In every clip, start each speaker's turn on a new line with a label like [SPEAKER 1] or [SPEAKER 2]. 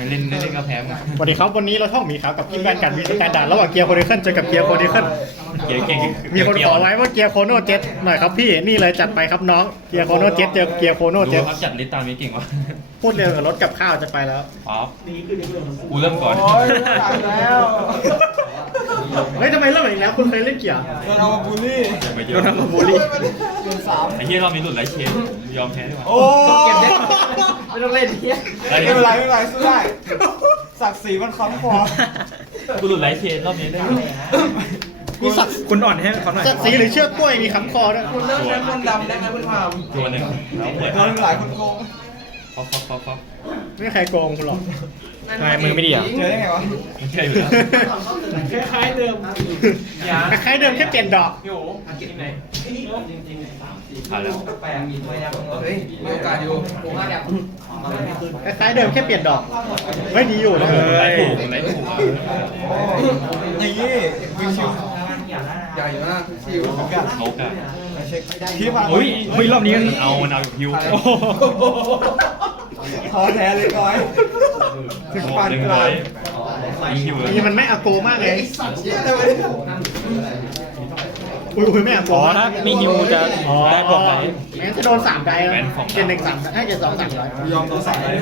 [SPEAKER 1] ไม่เล่นเล่นกับแพ้มา
[SPEAKER 2] วันนี้ครับวันนี้เราท่องมีครับกับพี่กบนกันมีการด่าระหว่างเกียร์โคดิช่นเจอกับเกียร์โคดิคเกียร์เก่งมีคนขอไว้ว่าเกียร์โคโนเจ็ตหน่อยครับพี่ นี่เลยจัดไปครับน้อง เกียร์โคโนเจ็ตเจอเกียร์โคโนเจ็ต
[SPEAKER 1] จัดลิตามีเก่งวะ
[SPEAKER 2] พูดเร็วกับรถกับข้าวจะไปแล้ว
[SPEAKER 1] อ๋อนีกูเริ่มก่อน
[SPEAKER 2] เฮ้ยทำไมเล่าอีกแล้วคุณเคยเล่นเกียร์
[SPEAKER 3] โดนเอามาบูลลี่
[SPEAKER 1] โดนเอามาบูลลี่โดนสามไอ้เหี้ยเรามีหลุดหลายเชนยอมแพ้ดีกว่
[SPEAKER 3] าโอ้เรื่องเล่นเนี้ยไม่เป็นไรไม่เป็นไรสู้ได้สักสีมันค้องคอ
[SPEAKER 1] กูหลุดไลท์เชนรอบนี้ได้ไหมฮะคุณศักคุณอ่อน้เขาหน่อย
[SPEAKER 2] สักสีหรือเชือกกล้วยมีค้องคอด้วย
[SPEAKER 3] คุณเลิ่มเล่นมนตดำได้ไหมคุณพามตัวนึงแล้วเหมือหลายคนโกง
[SPEAKER 1] ฟ๊อปฟ๊อปอ
[SPEAKER 2] ไม่ใครโกงคุณหรอก
[SPEAKER 1] ทำไมมือไม่ดีอ่ะ
[SPEAKER 3] เจอได้ไงวะไม่ใช่อยู่แล้วคล้ายเดิม
[SPEAKER 2] คล้ายเดิมแค่เปลี่ยนดอกอ้ทักิาไหนจริงๆสามสี่แปดมีตัวยาของเราเฮ้ยมีโอกาสอยู่โอ้ากเลยคล้ายเดิมแค่เปลี่ยนดอก ไม่ดีอยู่เ
[SPEAKER 1] ลยไม่ถูกไม่ถูก
[SPEAKER 3] นี่วิชิวใหญ่มากชิวโอ้กนโกัน
[SPEAKER 1] พี่ว่าเฮ้ยเฮ้ยรอบนี้ก็เอามันเอาอยู่พิว
[SPEAKER 3] พอแท้เลยก้อยถึงปานกลาง
[SPEAKER 2] นีมันไม่อโกมากเลยุณแม่ขอ
[SPEAKER 1] นะามีฮิวจะได้บ
[SPEAKER 3] อกไหนแม่จะโดนสามไกด์เป็นหนึ่งสามให้เจ็ดสองสามร้อยยอมตัวสามร้อย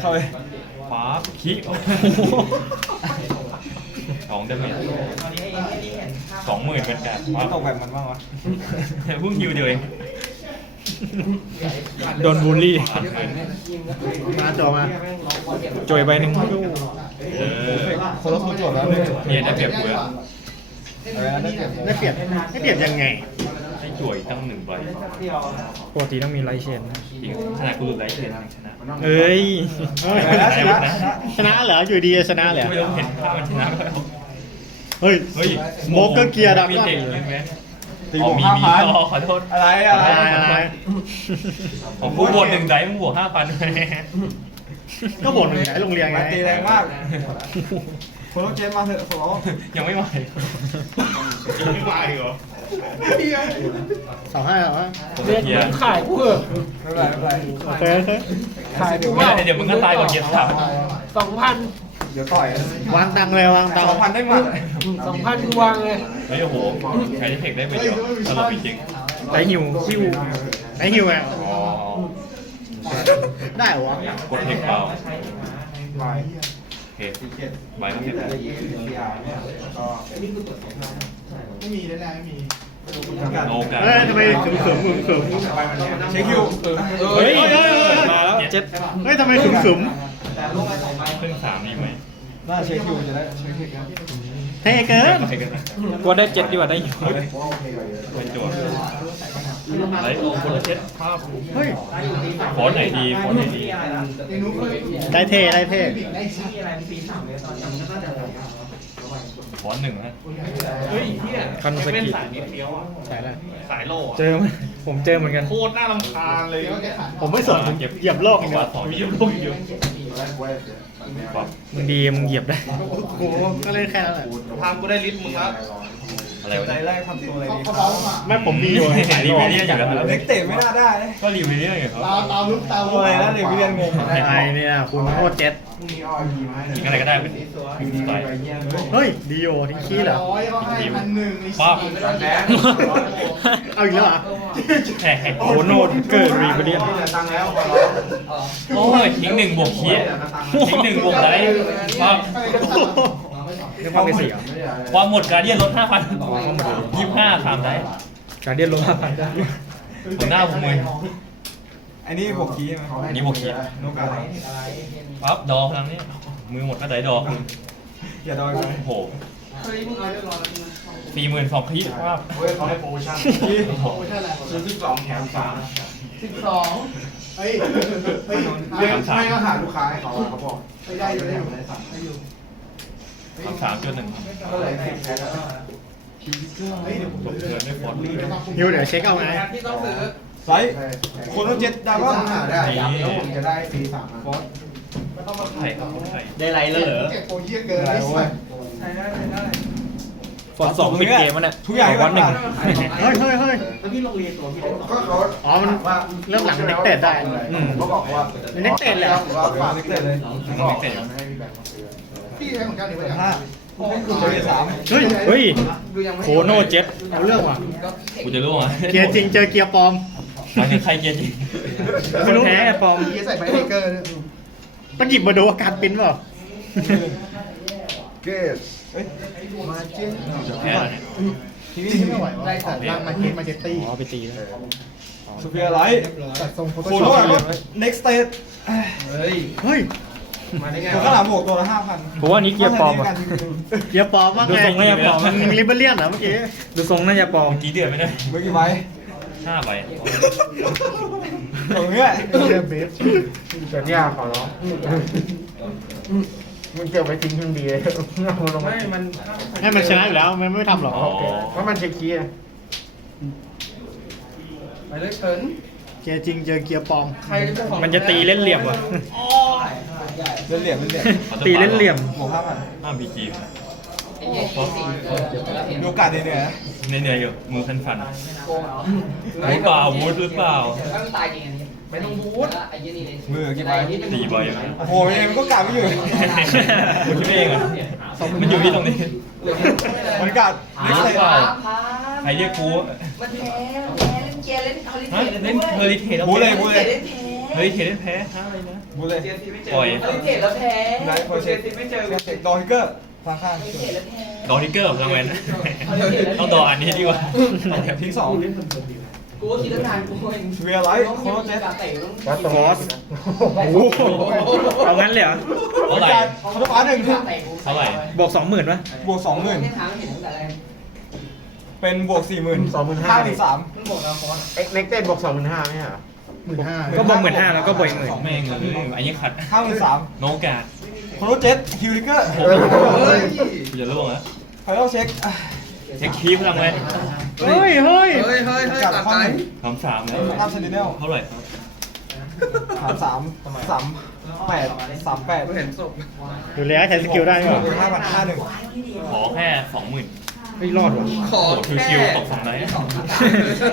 [SPEAKER 2] เข้าไป
[SPEAKER 1] ฟ้าคิสองเดือนสองหมื่นเป็นกาบ
[SPEAKER 3] ว่าตกแบบมันบ้างวะ
[SPEAKER 1] แต่พุ่งยูเดียวเอง
[SPEAKER 2] โดนบูลลี่มาจอมาจอยไปหนึ่ง
[SPEAKER 3] คนละคนจบแล้วเนี่ย
[SPEAKER 1] เนีจะเปรียบเปรื่
[SPEAKER 2] ได้เปลี่ยนได้เปลี่ยนยังไง
[SPEAKER 1] ให้จ่วยตั้งหนึ่งใบ
[SPEAKER 2] ปกติต้องมีไลเชน
[SPEAKER 1] ชนะกูหลุดไลเชนชน
[SPEAKER 2] ะเฮ้ยชนะชนะเหรออยู่ดีชนะเหรอไ
[SPEAKER 1] ม่ต้องเห็นภาพมันชนะ
[SPEAKER 2] เฮ้ยเฮ้ยโมกเกียร์ดับก็
[SPEAKER 1] ตีบวกมีมีต่อขอโทษ
[SPEAKER 3] อะไรอะไรอะไร
[SPEAKER 1] ผมพูดบวกหนึ่งไลท์มึงบวกห้าพัน
[SPEAKER 2] ก็บวกหนึ่งไลทโรงเรียนไง
[SPEAKER 3] ตีแรงมากคนต้องเจนมาเถอะขอ
[SPEAKER 1] ยังไม่ไหวยังไม่ไหวเหรอ
[SPEAKER 2] สองห้าเหรอวะเรีย
[SPEAKER 3] กเขายกูเหอะไม่เป็นไร
[SPEAKER 1] โอเคขายกูเดี๋ยวมึงก็ตายก่อนเกียร์สาม
[SPEAKER 3] สองพันเดี๋ยว
[SPEAKER 2] ต่อย วางตังเลยวางตัง
[SPEAKER 3] สองพันได้หมดสองพันวางเลย
[SPEAKER 1] โอ้โหขายรจะเพกได้ไปเยอะตลอดจริง
[SPEAKER 2] ไอหิวหิวไอ้หิวไงได้หรอ ก
[SPEAKER 1] ดเพกเปล่าคไหวไหมครับแต่
[SPEAKER 3] ละยี่สิบเซียร์เนี่ยก็ไม่มีคือตรวจสอบนะไม่มีแน่ๆไม่มีโอ้
[SPEAKER 2] กันเฮ้ยทำไมถึงเสริมเสริม
[SPEAKER 3] เช็คคิวเฮ้ยเฮ้
[SPEAKER 2] ยเจ็บเฮ้ยทำไมถึงเสริมเ
[SPEAKER 1] พิ่งสามนี่ไหม
[SPEAKER 3] น่าเช็คคิวจะได้เช็คคิวคร
[SPEAKER 2] ับเท่เกิน
[SPEAKER 1] กวได้เจ็ดดีกว่าได้ยี่สิบไปจวดไหลลงคนละเจ็ดภาพเฮ้ยขอนไหนดีขอนไหนดี
[SPEAKER 2] ได้เท่ได้เท่
[SPEAKER 1] ขอนหนึ่งฮะเฮ้ยเพี่อคอนสกีสายแล้วสายโล่
[SPEAKER 2] เจอไหมผมเจอเหมือนกัน โ
[SPEAKER 3] คตรน่ารำคาญเลย
[SPEAKER 2] ผมไม่สน
[SPEAKER 1] เก็บเก็บโลกอีกแล้เหยีบโลกอยู่
[SPEAKER 2] มึงดีมึงเหยียบได้
[SPEAKER 3] โอ้โหก็เล่นแค่นั้นแหละทำกูได้ลิฟต์มึงครับอะไรวะใจแรกทำตัวอะไรดีครับ
[SPEAKER 2] ไม่ผมมีอยู่ในรีว
[SPEAKER 3] ิเนียอย่างนั้ยเล็กเตะไม่น่าได้
[SPEAKER 1] ก็รีวนียอย่างเงี้ย
[SPEAKER 3] เขาตามลุกตามอะไรแล้วรีวเนียงง
[SPEAKER 2] ไอ้เนี่ยคุณโคตรเจ็ดมีอ
[SPEAKER 1] อยีมาเลยกินอะไรก็ได้เป็นดี
[SPEAKER 2] ไปเฮ้ยดีโอที่ขี้เหรอร้อยเขาให้พันหนึ่งป้าคุณแจ็คเอาอีกแล้วเหรอ
[SPEAKER 1] โอ้โนดเกิดรีวิเนียตังแล้วโอ้ยทิ้งหนึ่งบวกขี้ทิ้งหนึ่งบวกอะไรป้าเรื่องความเสียความหมดการเดียนลดห้าพันยี่สิบห้าสามได้
[SPEAKER 2] การเดียนลดห้าพัน
[SPEAKER 1] ผมหน้าผมเลยอันนี้บวกขีนี่บวกขีนกอะไรปั๊บดอกทางนี้ มือหมดก็ได้ดอก
[SPEAKER 3] อย่าดอกโอ้โห
[SPEAKER 1] สี่หมื่นสองขีดว
[SPEAKER 3] ่าเขาให้โปรโมชั่นโปรโมชั่นอะไรสิบสองแถมสามสิบสองเฮ้ยเฮ้ย ไม่ก็หาลูกค้าให้เขาเขาบอกไม่ได้อย่ได้ไดั่งไ
[SPEAKER 1] ด้อยสามสามจุดหนึ่ง
[SPEAKER 2] ฮิวเดี๋ยวเช็คเอาไงที่ต้้อองซื
[SPEAKER 3] ไซส์คนละเจ็ดดาวก็ได้ผมจะได้สีสามมฟอน
[SPEAKER 1] ไ่ได้ไรแล้วเหรอเก็ดโปรเยอะเกินไรฟอนสองปิดเกมมันน่ะ
[SPEAKER 3] ทุกอย่างฟอนหนึ่ง
[SPEAKER 2] เฮ้ยเฮ้ยเฮ้ยแลี่ลงเรียนตัวพี่ก็รถอ๋อ มันเริ่มหลังเน็กเตดได้ผมกบอกว่าเน็กเตดแหละเน็กเตดเลยเน็กเตดให้
[SPEAKER 1] พี่ใช้ของเจ้าหรือว่าเฮ้ยเฮ้ย
[SPEAKER 2] โคโนเจ็ดเอาเรื่องว
[SPEAKER 1] ่ะ กูจะรู้ว่ะ
[SPEAKER 2] เกียร์จริงเจอเกียร์ปลอม
[SPEAKER 1] อันนี้ใครเกียร์จริง
[SPEAKER 2] ไม่รู้แพ้ปลอมเกียร์ใส่ไบเบิเกอร์ต้อหยิบมาดูอาการปิ้นเปล่า เกียร์
[SPEAKER 3] มาจิ้นทีนี้ไม่ไหวว่ะได้ถัดล่างมาเกียร์มาเจตตี
[SPEAKER 1] อ๋อไปตีแล้ว
[SPEAKER 3] สุดเพลย์ไลท์โคโน่เน็กสเตทเฮ้เฮ้ยผมก็หลับหกตัวละห้าพัน
[SPEAKER 1] ผมว่านี้เกียร์ปลอมอ่ะ
[SPEAKER 2] เกียร์ปลอมมากเลยดูทร
[SPEAKER 1] งน่าจะปลอมมึง
[SPEAKER 2] ริบเบิลเลียนเหรอเมื่อกี้
[SPEAKER 1] ดูทรงน่าจะปลอมกี่เดือนไม่ได้ เมื่อกี้ไว้ห้าใบ
[SPEAKER 3] ของเนี้ยเบสเดี๋ยวนี้ขอร้องมันเกี่ยวไปทิ้งทังดีเลย ไ
[SPEAKER 2] ม่ มันให้มันชนะอยู่แล้ว มันไม่ทำหรอก
[SPEAKER 3] เพราะมันเชคีอ่ะไปเล่นเกิน
[SPEAKER 2] เจอจริงเจอเกียร์ปอม
[SPEAKER 1] มันจะตีเล่นเหลี่ยมว่ะ
[SPEAKER 3] เล่นเหลี่ยมเล่นเหลี่ยมตีเล่นเหลี่ยมหัวข้ามอ่ะห้ามพีจีดูการเหนื่อยนะ
[SPEAKER 1] เหนื่อยอยู่มือคันฟันหรือเปล่าวูดหรือเปล่าไม
[SPEAKER 3] ่ต้องบูดมือกี่ใบตีบ่อยนหมโอ้ยมันก็กลับไม่อยู่
[SPEAKER 1] คุณเองอะมันอยู่ที่ตรงนี้
[SPEAKER 3] มันยาดาศไม่ใช่
[SPEAKER 1] ใครเรียกกู
[SPEAKER 4] มันแพ้แพ้เล่นเกียร์เล่นเฮ
[SPEAKER 1] อริเทนเล่นเฮอริเทนเูเลิบูเลนเฮอริเทนเล่นแพ้ฮะอะไร
[SPEAKER 3] นะบุเลยเจียท
[SPEAKER 1] ีไม่เจอ
[SPEAKER 4] เราแพ้นายโคเช
[SPEAKER 3] ตีไม่เจอโคเชตโดฮิเกอร์ฟังข้าง
[SPEAKER 1] โดอทิกเกอร์ของทำไมนะต้องดออันนี้ดีกว่า
[SPEAKER 3] แถบที่สองนนี่มัดกูก็คิดตั้งนาน กูเองเวียไลท์โคเชตต์ต้องโอส
[SPEAKER 2] เอางั้นเลยเหรอเท่
[SPEAKER 3] าไหร่เท่าหนึ่เ
[SPEAKER 1] ท่าไหร่
[SPEAKER 2] บวกสองหมื่นไหม
[SPEAKER 3] บวกสองหมื่นเป็นบวกสี่หมื่นสองหมื่นห้าสามบวกนะสเอ็กเน็กเต้บวกสองหมื่นห้าไหมฮะ
[SPEAKER 2] ก็บอกหมื่นห้าแล้วก็บอยหมื่นส
[SPEAKER 1] องแม่งเลยอันนี้ขัดห้าหมื่นสามโนกาด
[SPEAKER 3] คนรู้เจ็ดฮิวลิเกอร์เฮ
[SPEAKER 1] ้ย อย่าเล่งนะไปเอาเช็คเช็คคีฟทำไม
[SPEAKER 2] เฮ้ย เฮ้ย
[SPEAKER 3] เฮ้ยตัดไปสามสามเลยสามเซนติเดียลเท่าไหร่สามสามสามแปดสามแปดเห็นศพ
[SPEAKER 1] ดูแลใช้สกิลได้ไหมห้าพันห้าหนึ่งขอแค่สองหมื่นม่รอดหรอขอคคิวตกสองใบ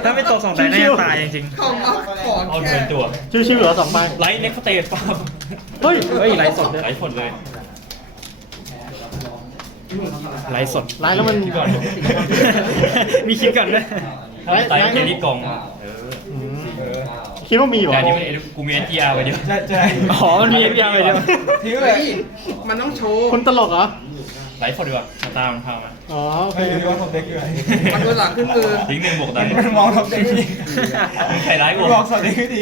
[SPEAKER 2] ถ้าไม่ตกสองใบนไม่ตายจริงๆเอาเงินตัว ชิวๆเหลือสองใบ
[SPEAKER 1] ไลท์เน็กสเตทปั๊เฮ้ย เฮ้ย ไลท์สดเลย ไลท์สดเลย ไลท์สด
[SPEAKER 2] ไลท์แล้วมัน มีคลิปก่อนด้วย
[SPEAKER 1] ไลท์ในนี้กอง
[SPEAKER 2] คิดว่ามีหรอแต่นี่ม
[SPEAKER 1] ันกูมีเอ็นจีอาร์ไปเยอะใช่ใช
[SPEAKER 2] ่อ๋อมีเอ็นจีอาร์ไปเยอะทิ้งเ
[SPEAKER 3] ลยมันต้องโชว์
[SPEAKER 2] คนตลกเหรอ
[SPEAKER 1] หลายคนดีกว่าตามพามา
[SPEAKER 2] อ๋อโอเคดีกว่าผมเด
[SPEAKER 3] ็กอกู่ไหนมันเปหลังขึ้นมือทิ้งหนึ่งบวกได้ มันมองทัเด็กดีมันไข่ร้ายกว่าบอกสอัดีดี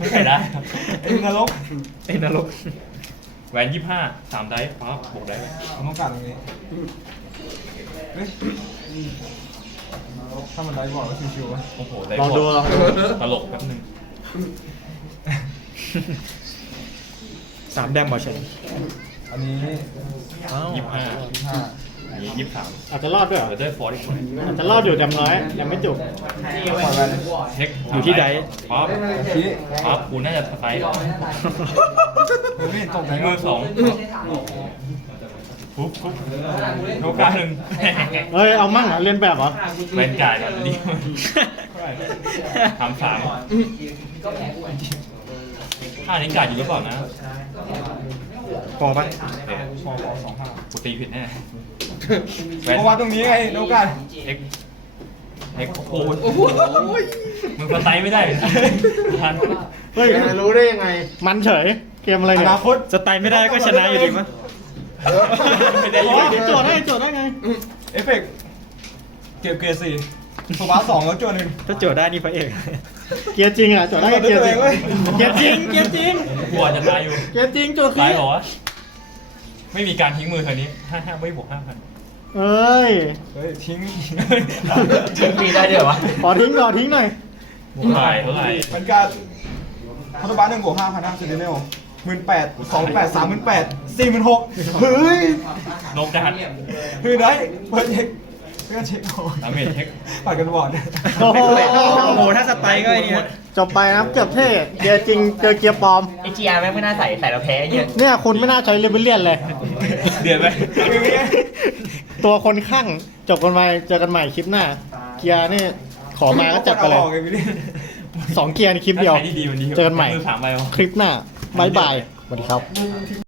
[SPEAKER 3] มันไข่ร้ายเอ็นนรก
[SPEAKER 2] เอ็นนรก
[SPEAKER 1] แหวนยี่สิบห้าสามได้ป้าบวกได้
[SPEAKER 3] ต้องการ่างนี้เฮ้ยถ้ามันได้บ่อนก็ชิวๆไปโอ้
[SPEAKER 2] โห ได้บ่อ
[SPEAKER 1] นตลกแป๊บนึง
[SPEAKER 2] สามแดงบอชัน
[SPEAKER 3] อันนี้ยี่ส
[SPEAKER 1] ิบห้าอันนี้ยี่สิบสาม
[SPEAKER 2] อาจจะรอดด้วยเหรอจะได้ฟอร์ดอีกคนอาจจะรอดอยู่จำน้อย ยังไม่จบ
[SPEAKER 1] เฮ็กอยู่ที่ใดป๊อปป๊อปคุณน่าจะไปมือสองปุ๊บปุ๊บโนก้าหนึ่ง
[SPEAKER 2] เฮ้ย เอามั่งเหรอเล่นแบบเหรอ
[SPEAKER 1] เล่นจ่ายแบบนี้ถามสาม ถ้าเล่นจ่ายอยู่หรือเปล่านะพอปะพอสองห้าตีผิดแน่
[SPEAKER 3] เพราะว่าตรงนี้ไงโอกาสเอ็ก
[SPEAKER 1] เอ็กโอ้โหมึงมาไตไม่ได้
[SPEAKER 3] เฮ้ยรู้ได้ยังไง
[SPEAKER 2] มันเฉย เกมอะไรเนี่ยอนาคตจะไตไม่ได้ก็ชนะอยู่ดีมั้งจดได้จดได้ไง
[SPEAKER 3] เอฟเฟกเกียร์เกียร์สี่สวาสองแล้วจดหนึ่ง
[SPEAKER 2] ถ้าจดได้นี่พระเอกเกียร์จริงอ่ะจดได้เกียร์จริง เกียร์จริงเกียร์จริง
[SPEAKER 1] หัวจะตายอยู่
[SPEAKER 2] เกียร์จริงจดสี่
[SPEAKER 1] ตายหรอม่มีการทิ้งมือเท่านี้ ห้าห้าไม่บวกห้าพัน
[SPEAKER 2] เอ้ย
[SPEAKER 3] เฮ้ยทิ้ง
[SPEAKER 1] ทิ้งมีได้เดี๋ยววะ
[SPEAKER 2] ขอทิ้งขอทิ้งหน่อย
[SPEAKER 1] บวกไปาไหร
[SPEAKER 3] มันก็พัฒนาหนึ่งบวกห้าพันห้าสิบเดียวหมื่นแปดสองแปดสามหมื่นแปดสี่หมื่นหกเฮ้ยนกจะนเฮ้ยได้เพิ่มเอะ
[SPEAKER 1] เพ่อเช็คโหดดาเมจเช็ค
[SPEAKER 3] ปัดกันวอดโอ
[SPEAKER 1] ้โห ถ้าสไตล์ก็ไอ้นี่
[SPEAKER 2] จบไปนะเกือบเท่เกียจริงเจอเกียร์ปลอม
[SPEAKER 1] ไอ้เกียร์แม่ไม่น่าใส่ใส่เราแพ้เย
[SPEAKER 2] อะเนี่ยคุณไม่น่าใช้เรเบิลเลียนเลย เดือดไหมตัวคนข้างจบกันไปเจอกันใหม่คลิปหน้า เกียร์นี่ขอมาก็จับกันเลยสองเกียร์ในคลิปเดียว เจอกันใหม่คลิปหน้าบายบายสวัสดีครับ